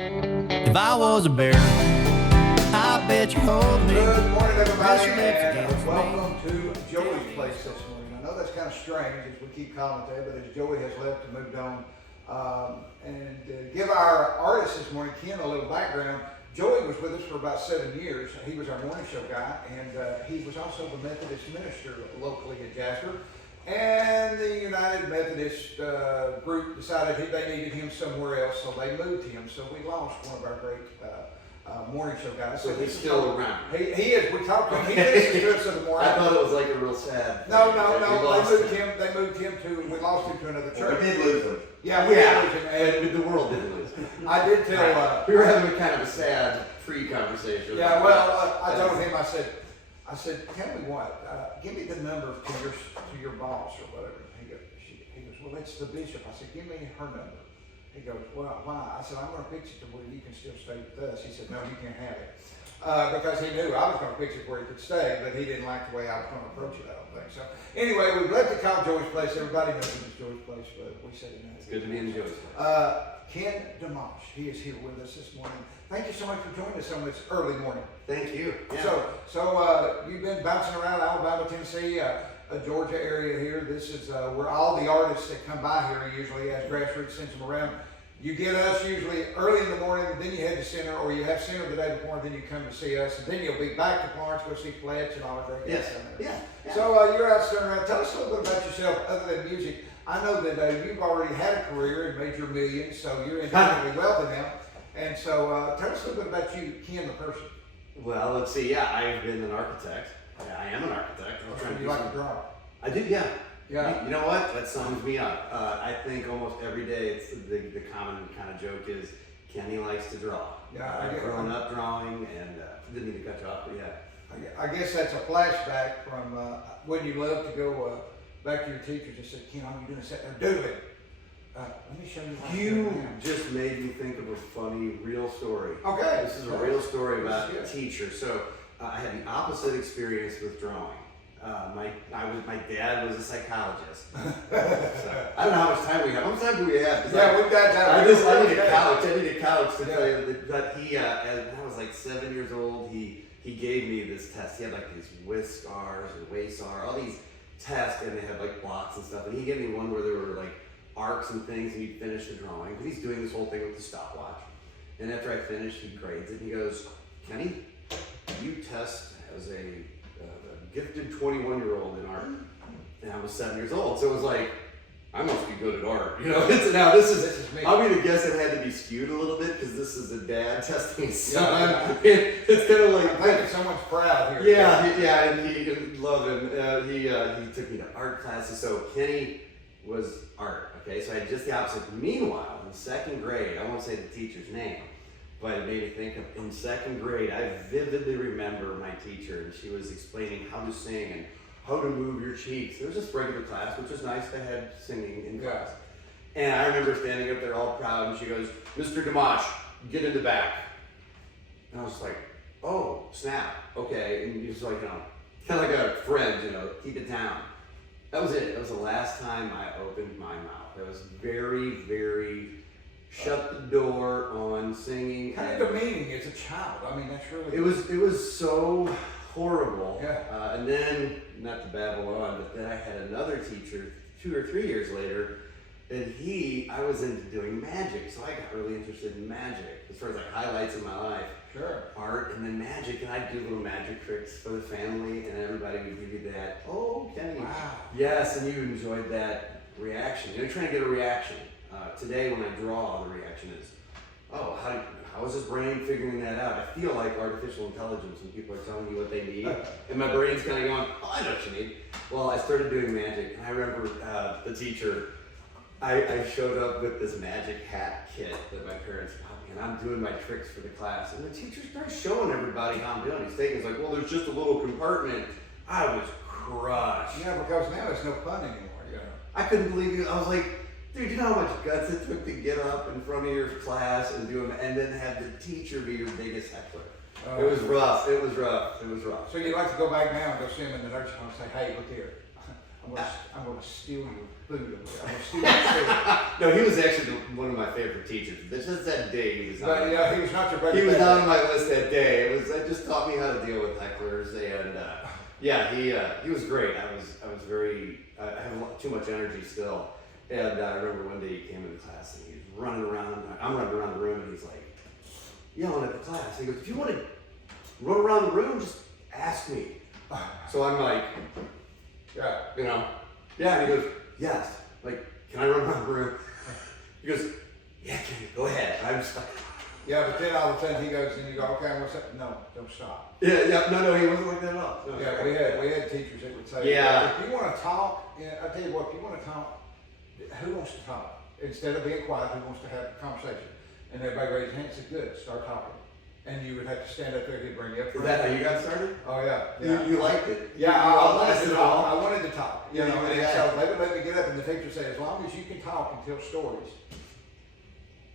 If I was a bear, I bet you hold me. Good morning, everybody, Press your lips and against welcome to Joey's place this morning. I know that's kind of strange as we keep calling it there, but as Joey has left and moved on, and to give our artist this morning, Ken, a little background. Joey was with us for about 7 years. He was our morning show guy, and he was also the Methodist minister locally in Jasper. And the United Methodist group decided they needed him somewhere else, so they moved him. So we lost one of our great morning show guys. So he's still around. He is. We talked to him. He listens to us in the morning. I thought it was like a real sad. No. They moved him to. We lost him to another church. We did lose him. Yeah, we did lose him. And the world didn't lose him. I did tell. We were having a kind of a sad pre-conversation. Yeah. Well, I told him. I said, tell me what. Give me the number to your boss or whatever. He goes, well, it's the bishop. I said, give me her number. He goes, well, why? I said, I'm going to fix it to where you can still stay with us. He said, no, you can't have it. Because he knew I was going to fix it where he could stay, but he didn't like the way I was going to approach it, I don't think. So anyway, we've left it called Joey's Place. Everybody knows it was Joey's Place, but we said it. It's good to be in Joey's Place. Ken Domash, he is here with us this morning. Thank you so much for joining us on this early morning. Thank you. Yeah. So you've been bouncing around Alabama, Tennessee, Georgia area here. This is where all the artists that come by here usually, as grassroots sends them around. You get us usually early in the morning, then you head to center, or you have center the day before, and then you come to see us, and then you'll be back to Florence, go see Fletch and all that great Yes. stuff. Yeah. So you're out standing around. Tell us a little bit about yourself other than music. I know that you've already had a career and made your millions, so you're independently wealthy now. And so tell us a little bit about you, Ken, the person. Well, let's see. Yeah, I've been an architect. I am an architect. You like to draw? I do, yeah. Yeah. You know what? That sums me up. I think almost every day it's the common kind of joke is Kenny likes to draw. Yeah, I've grown up drawing and didn't need to cut you off, but yeah. I guess that's a flashback from when you loved to go back to your teachers and said, Ken, all you're doing is sitting there doodling. Let me show you how You just made me think of a funny real story. Okay. This is a real story about a teacher. So I had the opposite experience with drawing. My dad was a psychologist. So, I don't know how much time we have. How much time do we have? Yeah, we've got time. I need a couch to tell you that he, when I was like 7 years old, he gave me this test. He had like these WISCARs and WASAR, all these tests, and they had like blocks and stuff. And he gave me one where there were like arcs and things, and he'd finish the drawing. But he's doing this whole thing with the stopwatch. And after I finished, he grades it. And he goes, Kenny, you test as a gifted 21-year-old in art. And I was 7 years old. So it was like, I must be good at art. You know, now this is me. I'm going to guess it had to be skewed a little bit because this is a dad testing his son. It's kind of like, I think someone's proud here. Yeah, and he loved him. He took me to art classes. So Kenny was art, okay? So I had just the opposite. Meanwhile, in second grade, I won't say the teacher's name, but it made me think of, in second grade, I vividly remember my teacher, and she was explaining how to sing and how to move your cheeks. It was just regular class, which was nice. They had singing in class. And I remember standing up there all proud, and she goes, Mr. Domash, get in the back. And I was like, oh, snap, okay. And he was like, kind of like a friend, keep it down. That was it. That was the last time I opened my mouth. It was very, very shut the door on singing. Kind of demeaning as a child. I mean, that's really. It was so horrible. Yeah. And then, not to babble on, but then I had another teacher 2 or 3 years later, and I was into doing magic, so I got really interested in magic as far as like highlights in my life. Sure. Art and then magic, and I'd do little magic tricks for the family, and everybody would give you that, oh, Kenny. Wow. Yes, and you enjoyed that reaction. You're trying to get a reaction. Today when I draw, the reaction is, oh, how is his brain figuring that out? I feel like artificial intelligence when people are telling you what they need, and my brain's kind of going, oh, I know what you need. Well, I started doing magic, and I remember the teacher, I showed up with this magic hat kit that my parents got me, and I'm doing my tricks for the class, and the teacher starts showing everybody how I'm doing. He's taking, it's like, well, there's just a little compartment. I was crushed. Yeah, because now it's no fun anymore, I couldn't believe it. I was like, dude, you know how much guts it took to get up in front of your class and do them, and then have the teacher be your biggest heckler. It was rough. It was rough. So you like to go back now and go see him in the nursing home and say, hey, look here. I'm gonna steal your food. I'm gonna steal your food. No, he was actually one of my favorite teachers. This is that day he was But on. yeah, he was not your He was not on my list that day. It just taught me how to deal with hecklers, and yeah, he was great. I was very I have too much energy still, and I remember one day he came into class and he was running around. I'm running around the room, and he's like yelling at the class. He goes, "If you want to run around the room, just ask me." So I'm like, Yeah. you know, yeah. And he goes, "Yes." Like, "Can I run around the room?" He goes, "Yeah, can you? Go ahead." I'm just like, Yeah, but then all of a sudden he goes and you go, okay, what's that? No, don't stop. yeah, no, he wasn't like that at all. No. Yeah, we had teachers that would say, Yeah. if you want to talk, I tell you what, if you want to talk, who wants to talk? Instead of being quiet, who wants to have a conversation? And everybody raised their hand and said, good, start talking. And you would have to stand up there, he'd bring you up. Is that how you got started? Oh, yeah. You liked it? Yeah, you I wanted lasted to it talk. all? I wanted to talk. You know, and yeah. so they would let me get up, and the teacher said, as long as you can talk and tell stories,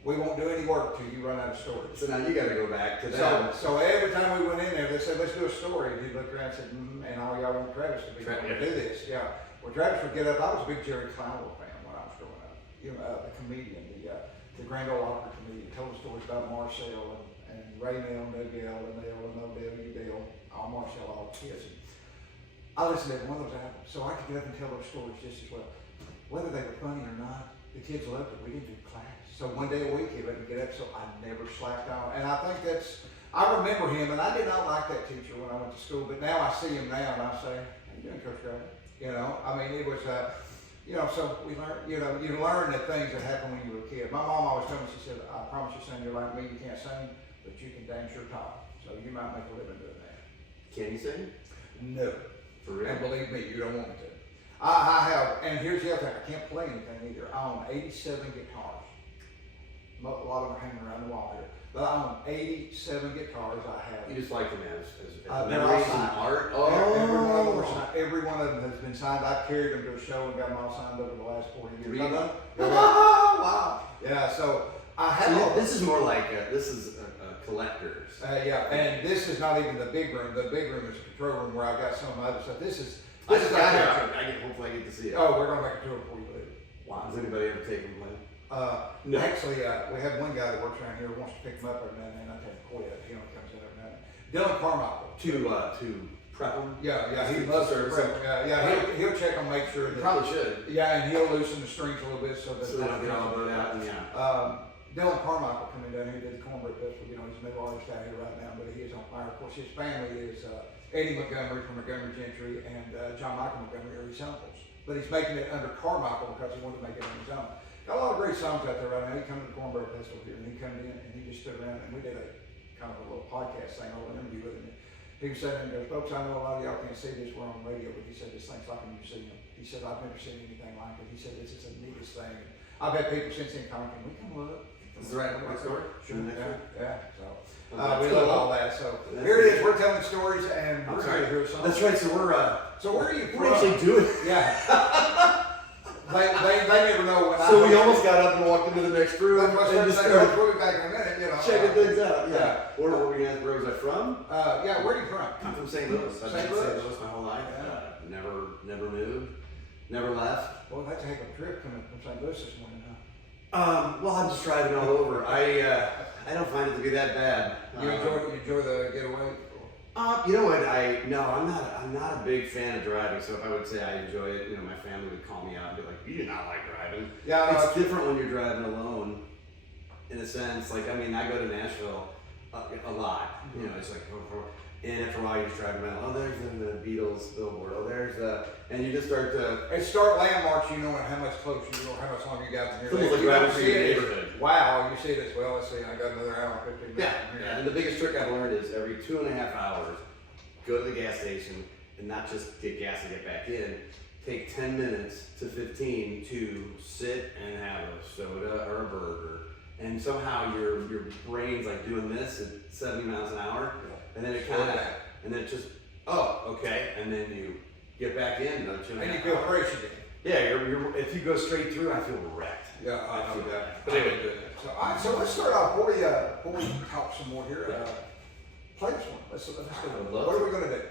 we won't do any work till you run out of stories. So now you got to go back to So, that. so every time we went in there, they said, let's do a story. And he'd look around and said, and all y'all want Travis to be able to do this. Yeah. Well, Travis would get up. I was a big Jerry Clownwell fan when I was growing up. You know, the comedian, the Grand Ole Opry comedian, told stories about Marcel and Raynell and Dale and Odell, Udell, all Marcel, all the kids. And I listened to every one of those albums, so I could get up and tell those stories just as well. Whether they were funny or not, the kids loved it. We didn't do class. So one day a week he let me get up, so I never slacked on. And I think I remember him, and I did not like that teacher when I went to school, but now I see him now and I say, how you doing, Coach Gray? You know, I mean, it was, you know, so we learn, you know, you learn the things that happen when you were a kid. My mom always told me, she said, I promise you, son, you're like me, you can't sing, but you can damn sure talk. So you might make a living doing that. Can you sing? No. For real? And believe me, you don't want me to. I have, and here's the other thing, I can't play anything either. I own 87 guitars. A lot of them are hanging around the wall here. But I own 87 guitars. I have. You just like them as they're all memories and signed. art? Every one of them has been signed. I've carried them to a show and got them all signed over the last 40 years. Reba? Yeah. Wow. Yeah, so I have all This is more like this is a collector's. yeah, and this is not even the big room. The big room is a control room where I've got some of my other stuff. This is I just got like here. Hopefully I get to see it. oh, we're gonna make a tour before you leave. Wow. Has anybody ever taken play? No. Actually, we have one guy that works around here who wants to pick him up every now and then. I tell him quit. He only comes in every now and then. Dylan Carmichael. To prep them? Yeah, he loves to prep. Yeah, he'll check on, make sure You that. probably should. Yeah, and he'll loosen the strings a little bit so that. So they don't get all burned out. And yeah. Dylan Carmichael coming down here did the Cornbread Festival. You know, he's a new artist out here right now, but he is on fire. Of course, his family is Eddie Montgomery from Montgomery Gentry and John Michael Montgomery are his uncles. But he's making it under Carmichael because he wanted to make it on his own. Got a lot of great songs out there right now. He come to the Cornbread Festival here, and he come in and he just stood around and we did a kind of a little podcast thing, a little interview with him. He was saying, he goes, folks, I know a lot of y'all can't see this, we're on radio, but he said this thing's like a museum. He said, I've never seen anything like it. He said, this is the neatest thing. And I've had people since then calling, can we come look? Is the right story? Sure. Yeah. So Oh, we cool. love all that. So That's here it is. cool. We're telling stories, and I'm we're sorry. going to hear a song. That's right. So So where are you from? we're actually doing. Yeah. they never know when. So we almost got up and walked into the next room That's and what just I'm started saying. We'll be back in a minute. You know. checking things out. Yeah. Yeah. Where were we at? Where was I from? Yeah. Where are you from? I'm from St. Louis. I've been St. in Louis. St. Louis my whole life. Yeah. Never moved. Never left. Well, that's a heck of a trip coming from St. Louis this morning, huh? Well, I'm just driving all over. I don't find it to be that bad. You enjoy the getaway? You know what? I'm not a big fan of driving. So if I would say I enjoy it, you know, my family would call me out and be like, "You do not like driving." Yeah. It's different when you're driving alone, in a sense. Like, I mean, I go to Nashville a lot. You know, it's like, and after a while you're just driving around. Oh, there's the Beatles billboard. Oh, there's the, and you just start to. At start landmarks, you know how much closer you are, how much longer you got from here. It's almost like You driving don't through see your it. neighborhood. Wow, you see this? Well, let's see. I got another hour, 15 minutes. Yeah, from here. yeah. And the biggest trick I've learned is every 2.5 hours, go to the gas station and not just get gas and get back in. Take 10 minutes to 15 to sit and have a soda or a burger, and somehow your brain's like doing this at 70 miles an hour, and then it kind of, and then it just, oh, okay, and then you get back in another 2.5 And you feel hours. fresh again. Yeah, if you go straight through, I feel wrecked. Yeah, I know feel that. But anyway, So, all right, so let's start off before we talk some more here. Play this one. Let's I do would it. love What to. are we gonna do?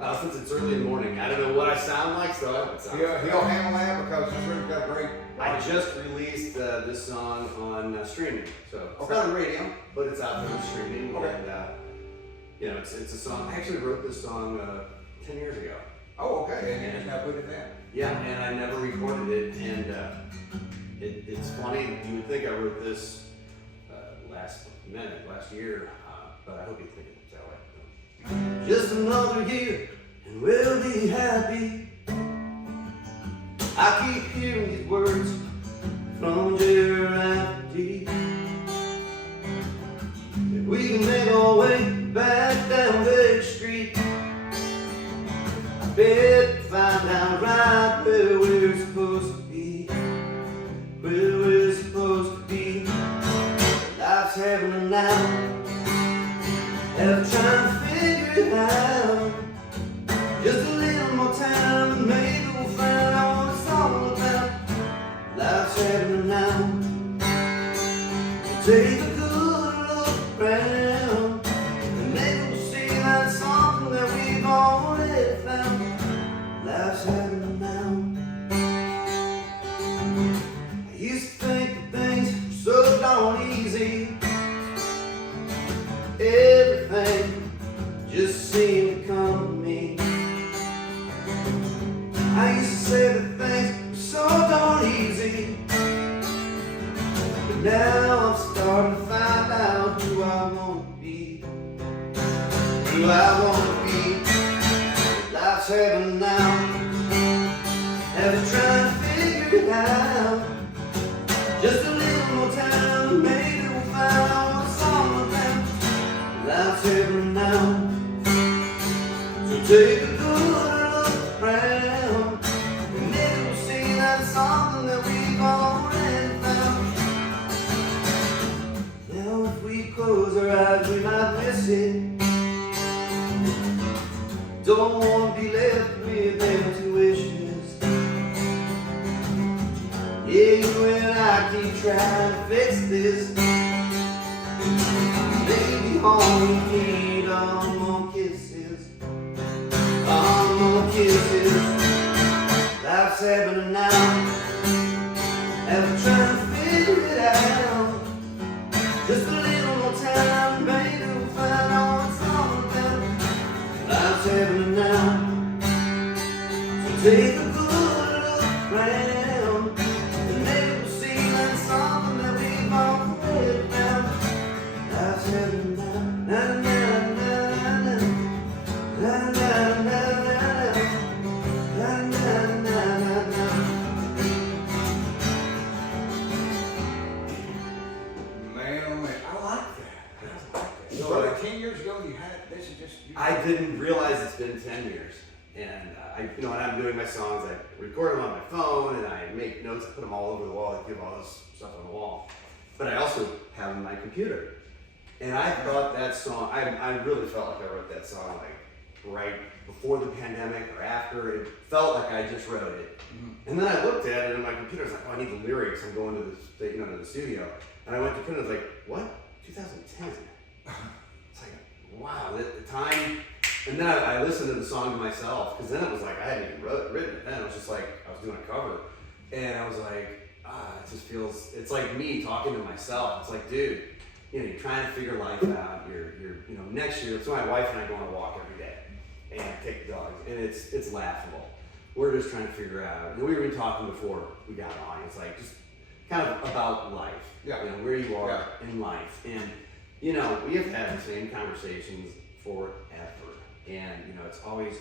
Since it's early in the morning, I don't know what I sound like, so I don't sound. He'll handle that because this room's got a great. I just released this song on streaming, so it's Okay. not on radio, but it's out there on streaming, Okay. and you know, it's a song. I actually wrote this song 10 years ago. Oh, okay, and it's now put it down. Yeah, and I never recorded it, and it's funny. You would think I wrote this last year, but I hope you think it's that way. Just another year, and we'll be happy. I keep hearing these words from Jerry after D. If we can make our way back down Bay Street, I bet find out right where we're supposed to be, where we're supposed to be. Life's happening now, ever trying to figure it out. Just a little more time, and maybe we'll find out what it's all about. Life's happening now, so take a good look around, and maybe we'll see that something that we've already found. Life's happening now. I used to think that things were so darn easy. Everything just seemed to come to me. I used to say that things were so darn easy, but now I'm starting to find out who I want to be, who I want to be. Life's heaven now, ever trying to figure it out. Just a little more time, maybe we'll find out what it's all about. Life's heaven now, so take a good look around, and maybe we'll see that something that we've already found. Now if we close our eyes, we might miss it. Don't want to be left with empty wishes. Yeah, you and I keep trying to fix this. Maybe all we need are more kisses, more kisses. Life's happening now, ever trying to figure it out. Just a little more time, baby, we'll find out what it's all about. Life's happening now, so take a good look round, and maybe we'll see that something that we've already found. Life's happening now, na na na na na na na na na na na. Man, oh man, I like that. So like 10 years ago, you had this is just. I didn't realize it's been 10 years. And when I'm doing my songs, I record them on my phone and I make notes, I put them all over the wall, I give all this stuff on the wall. But I also have them on my computer. And I thought that song, I really felt like I wrote that song like right before the pandemic or after. It felt like I just wrote it. Mm-hmm. And then I looked at it on my computer, I was like, oh, I need the lyrics, I'm going to the studio. And I went to print, I was like, what? 2010? It's like, wow, the time. And then I listened to the song to myself, because then it was like, I hadn't even written it then. It was just like, I was doing a cover. And I was like, it just feels, it's like me talking to myself. It's like, dude, you're trying to figure life out. You're next year, so my wife and I go on a walk every day and take the dogs, and it's laughable. We're just trying to figure out, and we were talking before we got on, it's like just kind of about life, where you are in life. And, we have had the same conversations forever. And, it's always,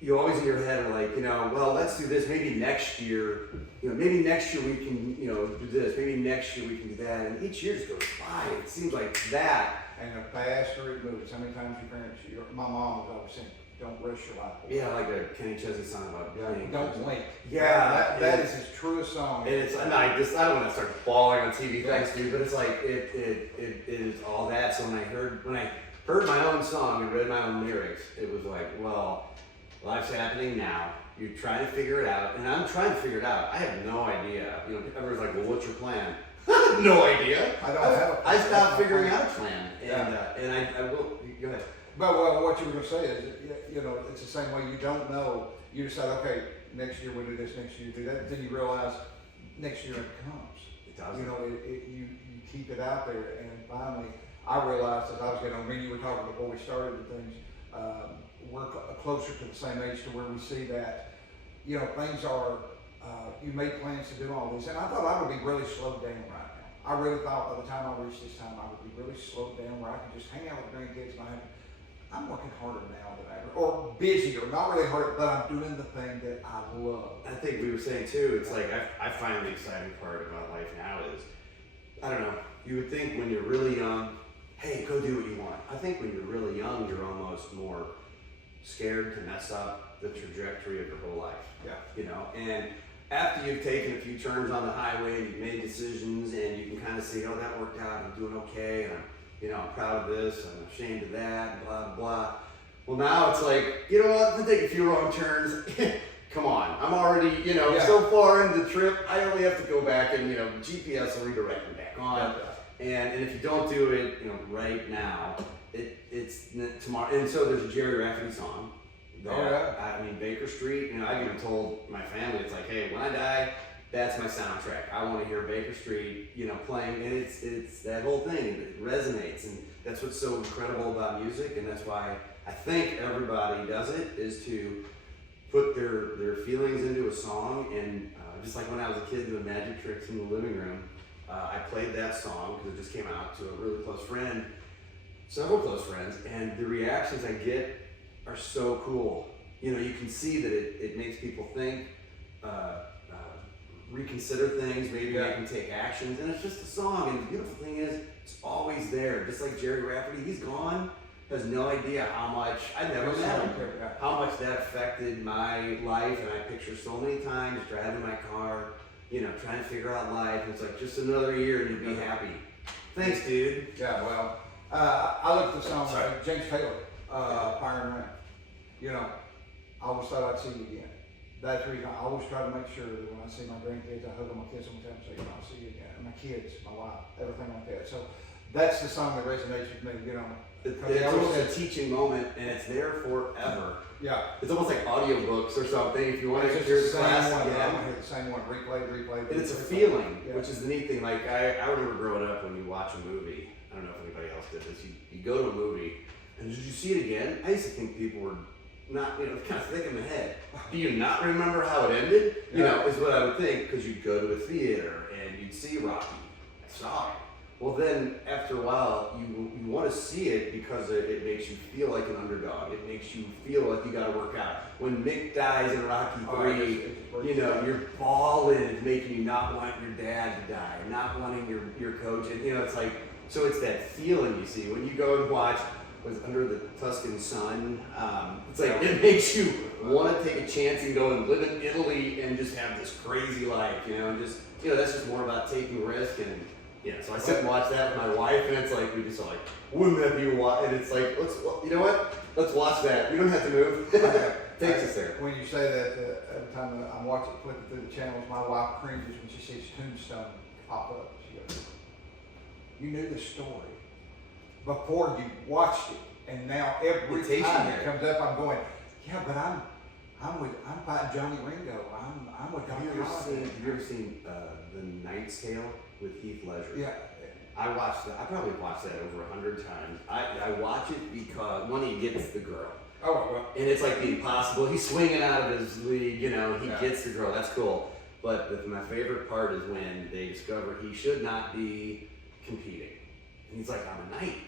you always in your head are like, well, let's do this. Maybe next year, maybe next year we can, do this. Maybe next year we can do that. And each year just goes by. It seems like that. And the faster it moves, how many times your parents, my mom was always saying, don't rush your life. Yeah, like a Kenny Chesney song about blink. Don't blink. Yeah. That is his truest song. And it's, I don't want to start bawling on TV, thanks, dude, but it's like, it is all that. So when I heard my own song and read my own lyrics, it was like, well, life's happening now. You're trying to figure it out, and I'm trying to figure it out. I have no idea. Everyone's like, well, what's your plan? I have no idea. I don't have a plan. I stopped figuring out a plan, and I will. Go ahead. But well, what you were going to say is, you know, it's the same way. You don't know. You decide, okay, next year we'll do this, next year do that. Then you realize next year it comes. It does. You know, you keep it out there. And finally, I realized as I was getting on, you were talking before we started the things, we're closer to the same age to where we see that, you know, things are, you make plans to do all this. And I thought I would be really slowed down right now. I really thought by the time I reached this time, I would be really slowed down where I could just hang out with grandkids and I'm working harder now than ever, or busier, not really harder, but I'm doing the thing that I love. I think we were saying too, it's like, I find the exciting part about life now is, I don't know, you would think when you're really young, hey, go do what you want. I think when you're really young, you're almost more scared to mess up the trajectory of your whole life. Yeah. You know, and after you've taken a few turns on the highway and you've made decisions and you can kind of see, oh, that worked out, I'm doing okay, and I'm proud of this, I'm ashamed of that, and blah, blah, blah. Well, now it's like, you know what, if I take a few wrong turns, come on, I'm already, so far into the trip, I only have to go back and, GPS will redirect me back on. And if you don't do it, right now, it's tomorrow. And so there's a Jerry Rafferty song. Baker Street, I've even told my family, it's like, hey, when I die, that's my soundtrack. I want to hear Baker Street, playing, and it's that whole thing. It resonates, and that's what's so incredible about music, and that's why I think everybody does it, is to put their feelings into a song. And just like when I was a kid doing magic tricks in the living room, I played that song because it just came out to a really close friend, several close friends, and the reactions I get are so cool. You can see that it makes people think, reconsider things, maybe they can take actions, and it's just a song. And the beautiful thing is, it's always there. Just like Jerry Rafferty, he's gone, has no idea how much, I never met him, how much that affected my life. And I picture so many times driving my car, trying to figure out life, and it's like, just another year and you'll be happy. Thanks, dude. Yeah, well, I looked at the song, James Taylor, Fire and Rain. I always thought I'd see you again. That's the reason I always try to make sure that when I see my grandkids, I hug them, my kids sometimes say, I'll see you again. And my kids, my wife, everything like that. So that's the song that resonates with me, It's almost a teaching moment, and it's there forever. Yeah. It's almost like audiobooks or something. If you want to hear the class again. again. I want to hear the same one, replay. And it's a feeling, which is the neat thing. Like, I remember growing up when you watch a movie, I don't know if anybody else did this, you go to a movie, and did you see it again? I used to think people were not, kind of thick in the head. Do you not remember how it ended? Is what I would think, because you'd go to a theater and you'd see Rocky. I saw it. Well, then after a while, you want to see it because it makes you feel like an underdog. It makes you feel like you got to work out. When Mick dies in Rocky 3, you're bawling. It's making you not want your dad to die, not wanting your coach. And it's like, so it's that feeling you see when you go and watch was Under the Tuscan Sun. It's like, it makes you want to take a chance and go and live in Italy and just have this crazy life, that's just more about taking risk. And so I sit and watch that with my wife, and it's like, we just are like, wouldn't that be wild? And it's like, let's watch that. We don't have to move. Takes us there. When you say that, every time I'm watching, flipping through the channels, my wife cringes when she sees Tombstone pop up. She goes, you knew the story before you watched it, and now every time it comes up, I'm going, yeah, but I'm fighting Johnny Ringo. I'm with Johnny Ringo. Have you ever seen The Knight's Tale with Heath Ledger? Yeah. I watched that. I probably watched that over 100 times. I watch it because one, he gets the girl. Oh, well. And it's like the impossible. He's swinging out of his league. He gets the girl. That's cool. But my favorite part is when they discover he should not be competing, and he's like, I'm a knight.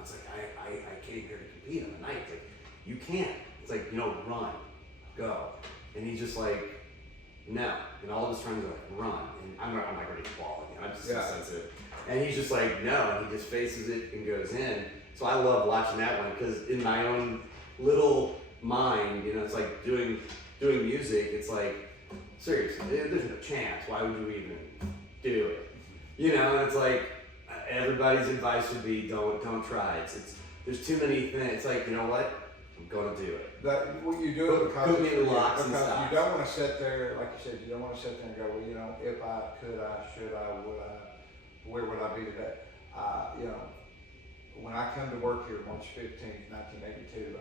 It's like, I came here to compete. I'm a knight. It's like, you can't. It's like, run, go. And he's just like, no. And all of his friends are like, run. And I'm not ready to ball. I'm just so sensitive. And he's just like, no. And he just faces it and goes in. So I love watching that one because in my own little mind, it's like doing music. It's like, seriously, there's no chance. Why would you even do it? And it's like, everybody's advice would be don't try. There's too many things. It's like, you know what? I'm gonna do it. What you do it because put me in locks and stops. You don't want to sit there, like you said, you don't want to sit there and go, well, if I could, I should, I would, where would I be today? when I come to work here March 15th, 1982,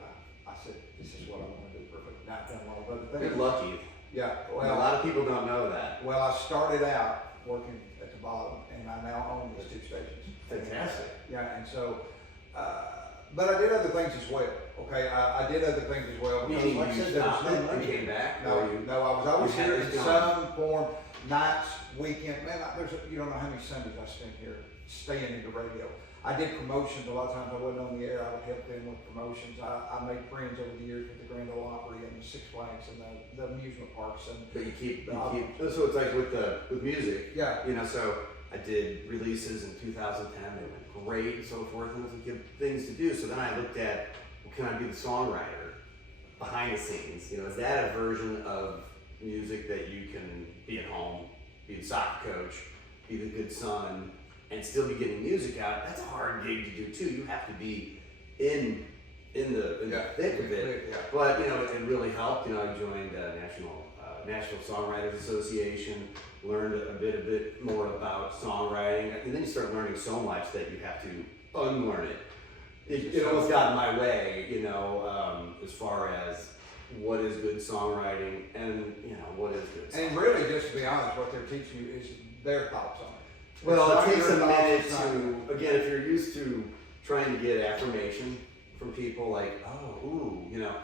I said, this is what I want to do for a living. Not done a lot of other things. You're lucky. Yeah, A lot of people don't know that. well, I started out working at the bottom, and I now own these 2 stations. Fantastic. Yeah, and so, but I did other things as well. Okay, I did other things as well. Because, Meaning like I you said, there was stopped no and money. came back? No, or you- no, I was always you had here this in going? some form, nights, weekend. Man, you don't know how many Sundays I spent here staying into radio. I did promotions. A lot of times I wasn't on the air. I would help them with promotions. I made friends over the years with the Grand Ole Opry and the Six Flags and the amusement parks. And But you keep. So it's like with music. yeah, You know, so I did releases in 2010. They went great and so forth, and it was good things to do. So then I looked at, well, can I be the songwriter behind the scenes? You know, is that a version of music that you can be at home, be the soccer coach, be the good son, and still be getting music out? That's a hard gig to do too. You have to be in the thick of it. Yeah. But you know, it really helped. You know, I joined National Songwriters Association, learned a bit more about songwriting, and then you start learning so much that you have to unlearn it. It almost got in my way, you know, as far as what is good songwriting and you know what is good songwriting. And really, just to be honest, what they're teaching you is their thoughts on it. Well, It's it not takes your a thoughts, minute it's not- to, again, if you're used to trying to get affirmation from people like, oh, ooh, you know,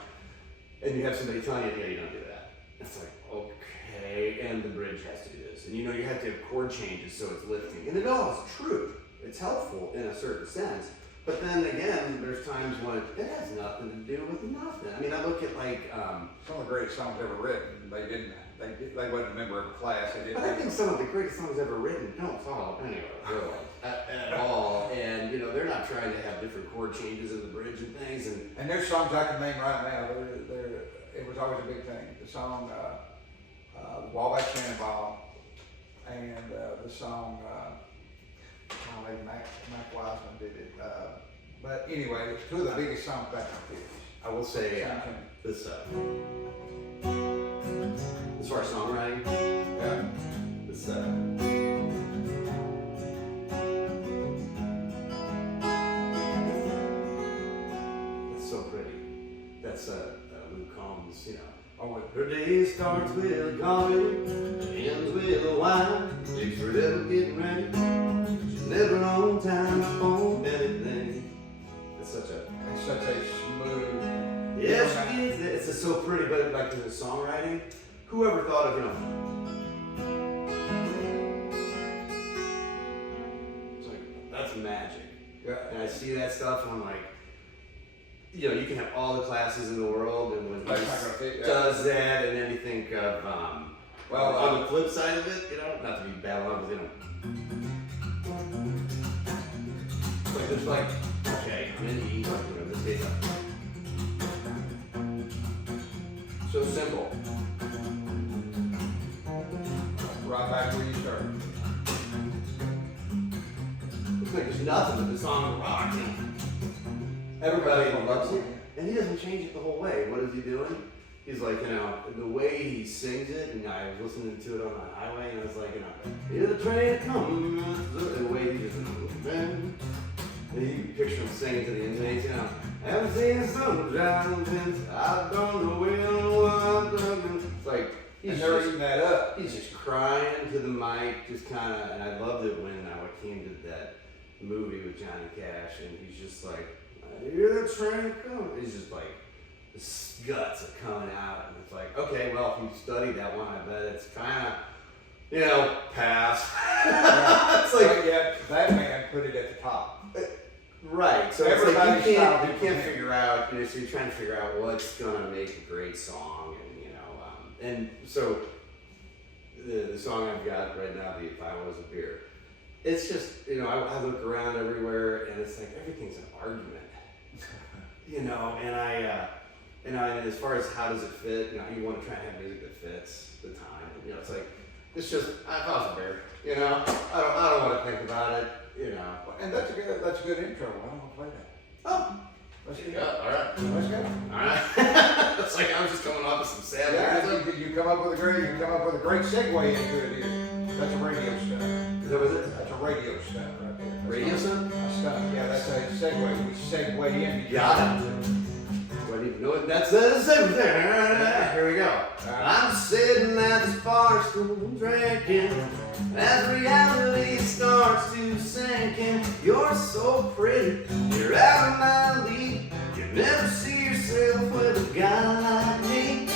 and you have somebody telling you, yeah, you don't do that. It's like, okay, and the bridge has to do this. And you know, you have to have chord changes so it's lifting. And it all is true. It's helpful in a certain sense. But then again, there's times when it has nothing to do with nothing. I mean, I look at like, Some of the greatest songs ever written, they wasn't a member of a class. They but I think some of the greatest songs ever written don't follow anyway, really, at all. And you know, they're not trying to have different chord changes in the bridge and things. And there's songs I can name right now. It was always a big thing. The song Wabash Cannonball and the song Mac Wiseman did it. But anyway, it's 2 of the biggest songs back in the 50s. I will say this, as far as songwriting, Yeah. this it's so pretty. That's Luke Combs, you know. Oh, with Her day starts with coffee, ends with a wine, takes forever getting ready. She's never on time on anything. It's such a smooth. yes, she is. It's just so pretty, but like in the songwriting, whoever thought of, you know, it's like, that's magic. Yeah. And I see that stuff and I'm like, you know, you can have all the classes in the world, and when That's he not gonna fit, yeah. does that, and then you think of, Well, on the flip side of it, you know, not to be bad on, but you know, like there's like, okay, I'm in E, like, you know, this case, so simple. Right back where you started. Looks like there's nothing but the song rock. Everybody loves it, and he doesn't change it the whole way. What is he doing? He's like, you know, the way he sings it, and I was listening to it on the highway, and I was like, you know, hear the train coming, the way he just, man. And you picture him singing to the inmates, you know, I haven't seen the sun down since I don't know when. It's like, And they're eating that up. he's just crying to the mic, just kind of, and I loved it when Joaquin did that movie with Johnny Cash, and he's just like, I hear the train coming. He's just like, his guts are coming out, and it's like, okay, well, if you studied that one, I bet it's kind of, you know, pass. It's like, yeah, that man put it at the top. right. So it's like Everybody's you style can't different. figure out, you know, so you're trying to figure out what's gonna make a great song, and you know, and so the song I've got right now, the If I Was a Beer, it's just, you know, I look around everywhere, and it's like everything's an argument, you know, and and as far as how does it fit, you know, you want to try and have music that fits the time, you know, it's like, it's just, if I was a bear, you know, I don't want to think about it, you know. And that's a good intro. I don't want to play that. Oh, Let's yeah, get it. all right. Let's go. All right. It's like I was just coming off of some sad music. You come up with a great segue into it here. That's a radio stuff. Is that what it is? That's a radio stuff right there. Radio stuff? I Yeah, that's a segue. We segue in. Got it. Wouldn't even know what that says. Here we go. I'm sitting at this bar stool drinking as reality starts to sink in. You're so pretty, you're out of my league. You never see yourself with a guy like me.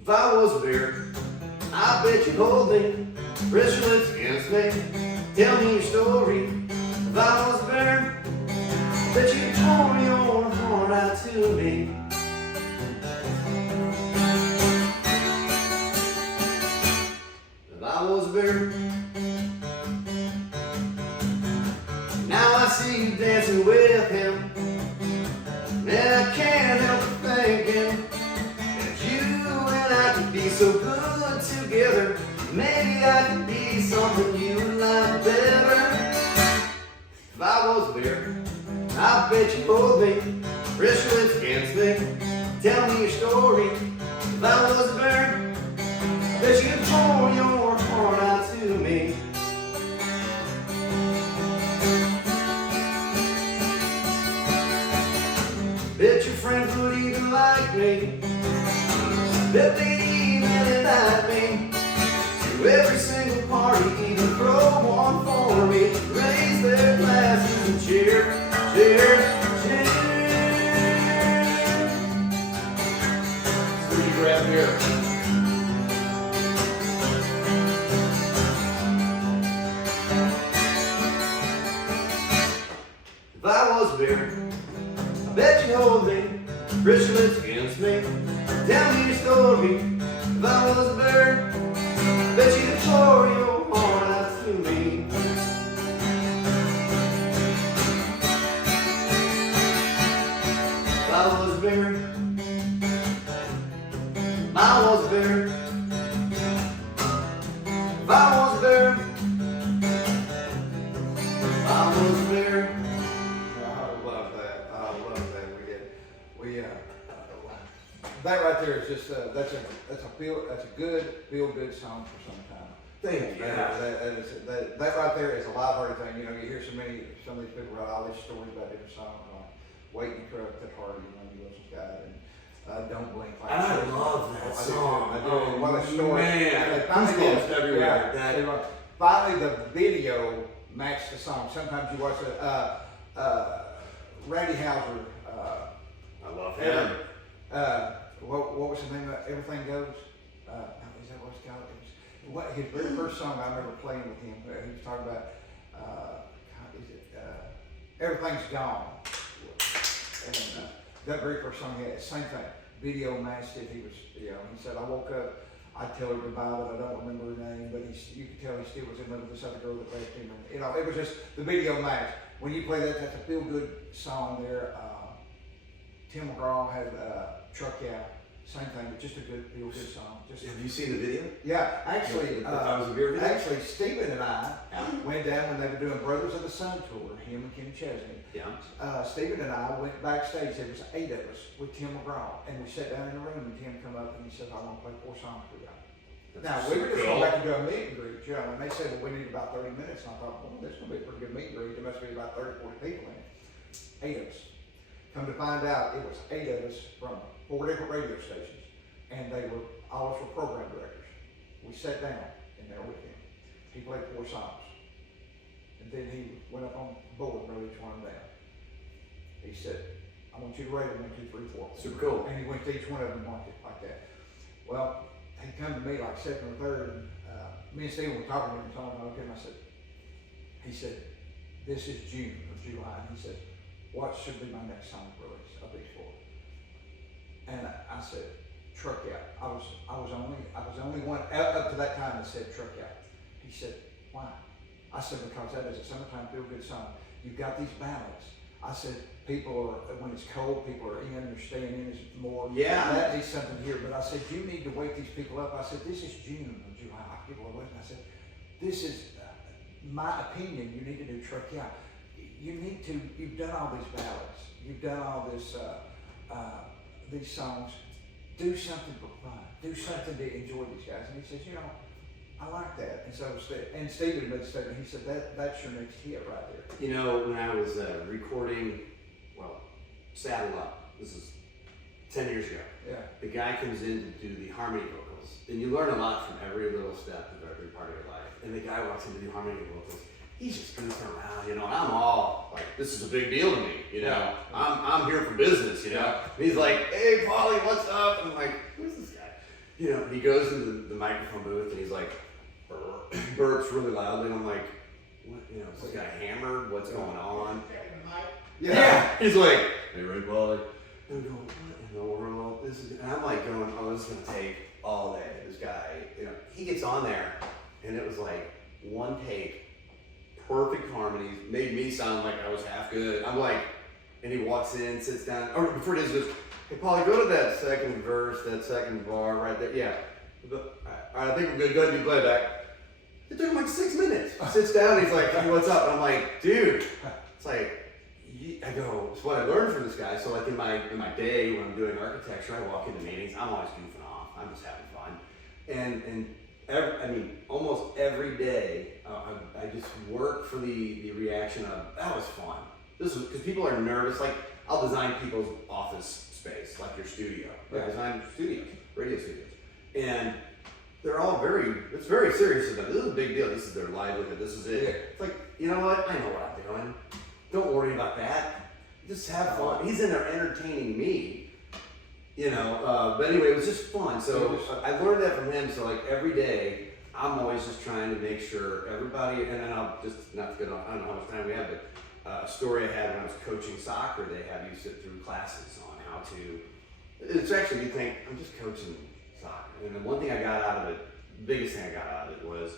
If I was a bear, I bet you'd hold me, press your lips against me, tell me your story. If I was a bear, I bet you'd pour your heart out to me. If I was a bear, now I see you dancing with him, and I can't help thinking that you and I could be so good together. Maybe I could be something you like better. If I was a bear, I bet you hold me, press your lips against me, tell me your story. If I was a bear, I bet you'd pour your heart out to me. Bet your friends would even like me, bet they'd even invite me to every single party, even throw one for me, raise their glasses and cheer, cheer, cheer. So you grab here. If I was a bear, I bet you'd hold me, press your lips against me, tell me your story. If I was a bear, I bet you'd pour your heart out to me. If I was a bear, if I was a bear, if I was a bear, if I was a bear. I love that. I love that. That right there is just that's a good feel-good song for some time. Thank you. That right there is a live-hearted thing. You know, you hear some of these people write all these stories about different songs, like "Waiting Truck" that Hardy, Wilson's got, and "Don't Blink." Like I love that song. I do. What a story! Man, And they finally goosebumps did- everywhere. yeah, they were- finally, the video matched the song. Sometimes you watch it. Randy Houser. I love him. What was the name of it? Everything Goes? Is that what it's called? His very first song I remember playing with him, he was talking about, Everything's Gone. And that very first song he had, same thing, video matched it. He said, I woke up, I tell her goodbye, but I don't remember her name, but you could tell he still was in love with this other girl that left him. And, it was just the video match. When you play that, that's a feel-good song there. Tim McGraw had Truck Out, same thing, but just a good feel-good song. Have you seen the video? Yeah, actually, If I was a beer video? Stephen and I went down when they were doing Brothers of the Sun tour, him and Kenny Chesney. Yeah. Stephen and I went backstage, there was 8 of us with Tim McGraw, and we sat down in the room and Tim come up and he said, I want to play 4 songs for y'all. Now, we were just going back to do a meet and greet, you know, and they said, well, we need about 30 minutes, and I thought, well, this is going to be a pretty good meet and greet, there must be about 30, 40 people in it. 8 of us. Come to find out, it was 8 of us from 4 different radio stations, and all of us were program directors. We sat down in there with him. He played 4 songs, and then he went up on board and wrote each one down. He said, I want you to rate them 1, 2, 3, 4. Super cool. And he went to each one of them and marked it like that. Well, he come to me like second or third, and me and Stephen were talking to him, and I said, he said, this is June or July, and he said, what should be my next song release of these 4? And I said, Truck Out. I was only one up to that time that said Truck Out. He said, why? I said, because that is a summertime feel-good song. You've got these ballads. I said, people are, when it's cold, people are in, they're staying in more. Yeah. That needs something here. But I said, you need to wake these people up. I said, this is June or July. People are waiting. I said, this is my opinion. You need to do Truck Out. You've done all these ballads. You've done all this, these songs. Do something for fun. Do something to enjoy these guys. And he says, I like that. And so, and Stephen made a statement. He said that's your next hit right there. You know, when I was recording, Saddle Up, this is 10 years ago. Yeah. The guy comes in to do the harmony vocals, and you learn a lot from every little step of every part of your life. And the guy walks in to do harmony vocals. He's just goofing around, you know, and I'm all like, this is a big deal to me, you know. Yeah. I'm here for business, you know. Yeah. And he's like, hey, Paulie, what's up? And I'm like, who's this guy? You know, he goes into the microphone booth and he's like, burps really loudly, and I'm like, what, you know, is this guy hammered? What's going on? Yeah. He's like, hey, Ray Paulie. And I'm going, what in the world? This is, and I'm like going, oh, this is gonna take all day. This guy, you know, he gets on there, and it was like one take, perfect harmonies, made me sound like I was half good. I'm like, and he walks in, sits down, or before it is, goes, hey, Paulie, go to that second verse, that second bar right there. Yeah. All right, I think we're good. Go ahead and do playback. It took him like 6 minutes. He sits down, and he's like, hey, what's up? And I'm like, dude, it's like, I go, it's what I learned from this guy. So like in my day when I'm doing architecture, I walk into meetings, I'm always goofing off. I'm just having fun. And almost every day, I just work for the reaction of, that was fun. This was, because people are nervous. Like, I'll design people's office space, like your studio. I design studios, radio studios. And they're all it's very serious about it. This is a big deal. This is their livelihood. This is it. Yeah. It's like, you know what? I know what I'm doing. Don't worry about that. Just have fun. He's in there entertaining me, you know. But anyway, it was just fun. So I learned that from him. So like every day, I'm always just trying to make sure everybody, and then I'll just, not to get on, I don't know how much time we have, but a story I had when I was coaching soccer, they have you sit through classes on how to, it's actually, you think, I'm just coaching soccer. And the one thing I got out of it, the biggest thing I got out of it was,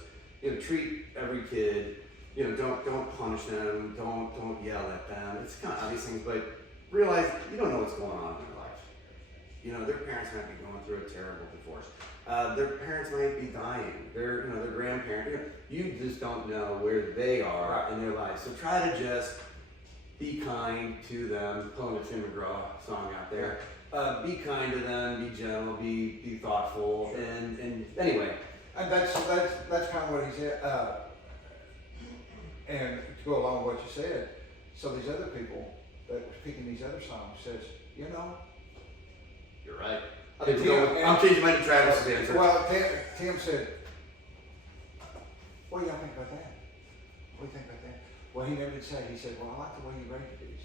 you know, treat every kid, you know, don't punish them, don't yell at them. It's kind of obvious things, but realize you don't know what's going on in their life. You know, their parents might be going through a terrible divorce. Their parents might be dying. Their grandparents. You just don't know where they are in their lives. So try to just be kind to them. Pulling a Tim McGraw song out there. Be kind to them. Be gentle. Be thoughtful. Sure. And anyway. And that's kind of what he said. And to go along with what you said, so these other people that was picking these other songs says, you know, You're right. I'm changing my Travis answer. Well, Tim said, what do y'all think about that? What do you think about that? Well, he never did say. He said, well, I like the way you rated these.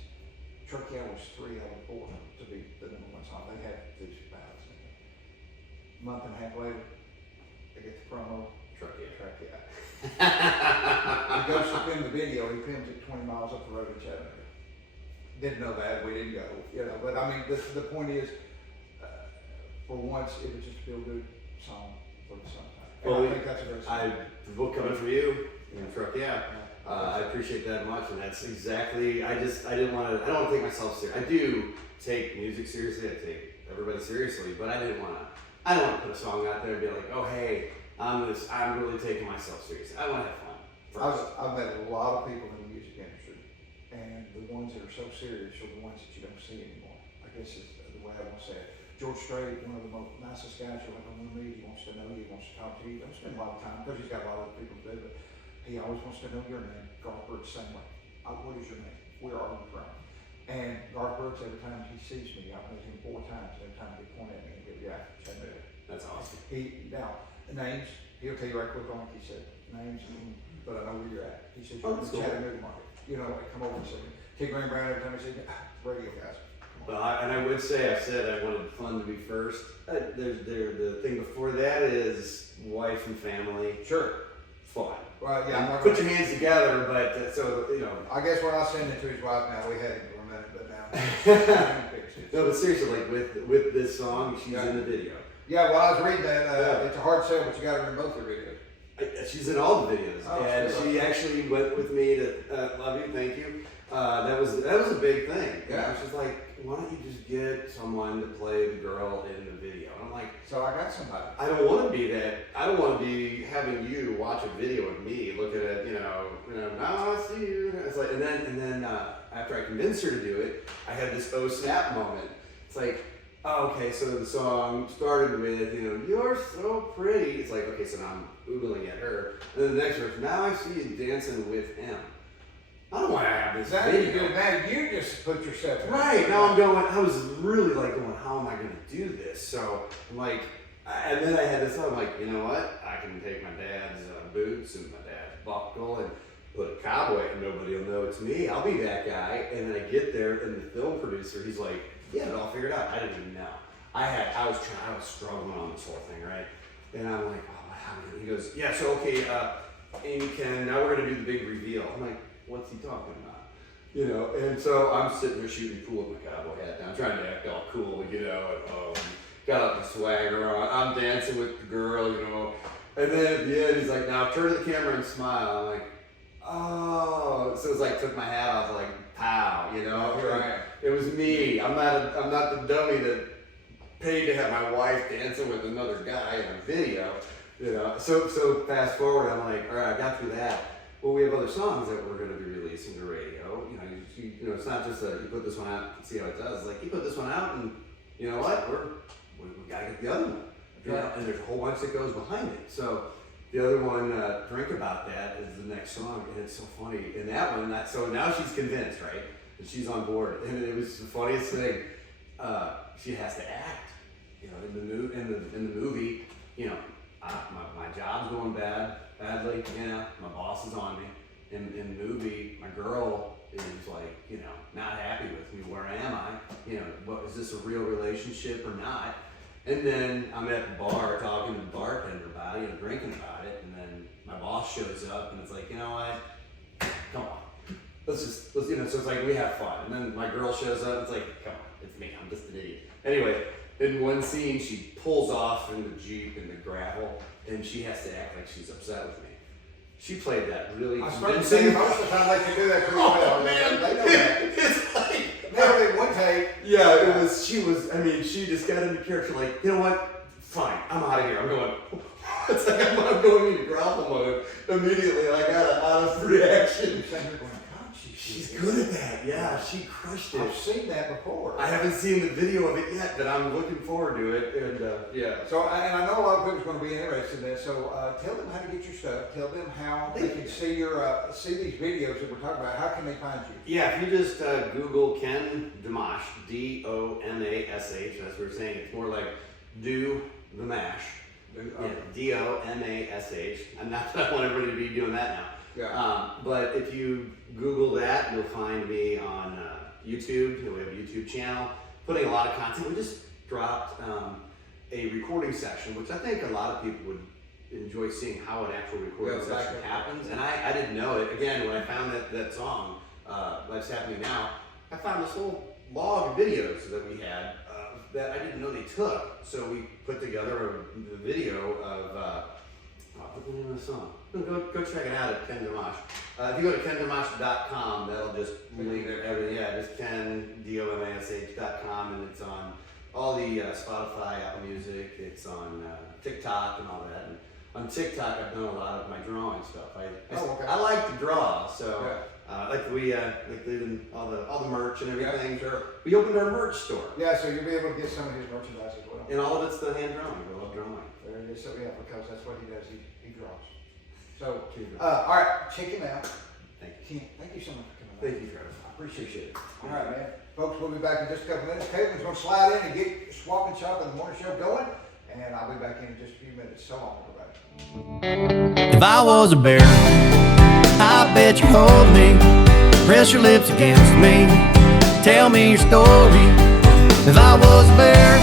Turkey was 3 out of 4 to be the #1 song. They had these battles. A month and a half later, they get the promo. Turkey. He goes to film the video. He films it 20 miles up the road in Chattanooga. Didn't know that. We didn't go. You know, but I mean, the point is, for once, it was just a feel-good song for the summertime. Well, I think that's a great song. the book coming from you, Truck, I appreciate that much, and that's exactly. I don't want to take myself seriously. I do take music seriously. I take everybody seriously, but I don't want to put a song out there and be like, oh hey, I'm really taking myself seriously. I want to have fun. I've met a lot of people in the music industry, and the ones that are so serious are the ones that you don't see anymore. I guess is the way I want to say it. George Strait, one of the most nicest guys you'll ever want to meet. He wants to know you. He wants to talk to you. He don't spend a lot of time because he's got a lot of other people to do, but he always wants to know your name. Garth Brooks, same way. What is your name? Where are you from? And Garth Brooks, every time he sees me, I've met him 4 times. Every time he point at me and get reaction, Chattanooga. That's awesome. Now names. He'll tell you right quick on it. He said names, but I know where you're at. He says you're in the cool. Chattanooga market. You know, come over and see me. Kid Green Brown. Every time he said, radio guys. Well, I would say I said I wanted fun to be first. The thing before that is wife and family. Sure. Fun. Well, yeah. I'm not Put your hands together, but so you know. I guess when I send it to his wife now, we had him for a minute, but now. No, but seriously, like with this song, she's in the video. Yeah, well, I was reading that. It's a hard sell, but you got her in both the videos. She's in all the videos, Oh, and sure. she actually went with me to love you, thank you. That was a big thing. Yeah. She's like, why don't you just get someone to play the girl in the video? And I'm like, So I got somebody. I don't want to be that. I don't want to be having you watch a video of me looking at, now I see you. It's like, and then after I convinced her to do it, I had this oh snap moment. It's like, oh, okay, so the song started with, you're so pretty. It's like, okay, so now I'm oogling at her. And then the next verse, now I see you dancing with him. I don't want to have this That video. you now you just put yourself in Right, now I'm going, I was really like going, how am I going to do this? So I'm like, and then I had this thought, I'm like, you know what? I can take my dad's boots and my dad's buckle and put a cowboy and nobody will know it's me. I'll be that guy. And then I get there and the film producer, he's like, he had it all figured out. I didn't even know. I was struggling on this whole thing, right? And I'm like, oh, how do you? He goes, yeah, so okay, Amy Ken, now we're gonna do the big reveal. I'm like, what's he talking about? And so I'm sitting there shooting pool with my cowboy hat down, trying to act all cool, and got up the swagger on. I'm dancing with the girl, And then at the end, he's like, now turn to the camera and smile. I'm like, oh. So it's like, took my hat off, like, pow, Right. It was me. I'm not the dummy that paid to have my wife dancing with another guy in a video, So fast forward, I'm like, all right, I got through that. Well, we have other songs that we're going to be releasing to radio. It's not just you put this one out and see how it does. It's like you put this one out, and you know what? We got to get the other one. And there's a whole bunch that goes behind it. So the other one, Drink About That, is the next song, and it's so funny. In that one, so now she's convinced, right? And she's on board. And it was the funniest thing. She has to act. In the movie, my job's going badly. My boss is on me. In the movie, my girl is like, not happy with me. Where am I? What is this a real relationship or not? And then I'm at the bar talking to the bartender about it, drinking about it, and then my boss shows up, and it's like, you know what? Come on, let's so it's like we have fun. And then my girl shows up, it's like, come on, it's me, I'm just an idiot. Anyway, in one scene, she pulls off in the Jeep in the gravel, and she has to act like she's upset with me. She played that really I was supposed to say, most of the time they can do that pretty well. Oh man, They know that. it's like. Never one take. Yeah, she just got into character, like, you know what? Fine, I'm out of here. I'm going. It's like I'm going into grovel mode immediately. I got an honest reaction. She's good at that. Yeah, she crushed it. I've seen that before. I haven't seen the video of it yet, but I'm looking forward to it. And yeah. So, and I know a lot of people's going to be interested in this. So, tell them how to get your stuff. Tell them how they can see see these videos that we're talking about. How can they find you? Yeah, if you just Google Ken Domash, D-O-M-A-S-H. That's what we're saying. It's more like do the mash. D-O-M-A-S-H. And not that I want everybody to be doing that now. Yeah. But if you Google that, you'll find me on YouTube. We have a YouTube channel, putting a lot of content. We just dropped a recording session, which I think a lot of people would enjoy seeing how an actual recording session happens. And I didn't know it. Again, when I found that song, Life's Happening Now, I found this whole log of videos that we had that I didn't know they took. So we put together a video of what's the name of the song? Go check it out at Ken Domash. If you go to kendomash.com, that'll just link everything. Yeah, just Ken, D-O-M-A-S-H.com, and it's on all the Spotify, Apple Music. It's on TikTok and all that. And on TikTok, I've done a lot of my drawing stuff. I like to draw, so like leaving all the merch and everything. Yeah, sure. We opened our merch store. Yeah, so you'll be able to get some of his merchandise as well. And all of it's the hand drawing. I love drawing. There it is. So yeah, because that's what he does. He draws. So, all right, check him out. Thank you. Thank you so much for coming out. Thank you, Travis. I appreciate it. All right, man. Folks, we'll be back in just a couple minutes. Caitlin's going to slide in and get Swap and Shop and the morning show going, and I'll be back in just a few minutes. So long, everybody. If I was a bear, I bet you'd hold me, press your lips against me, tell me your story. If I was a bear,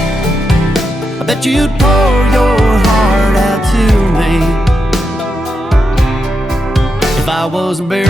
I bet you'd pour your heart out to me. If I was a bear,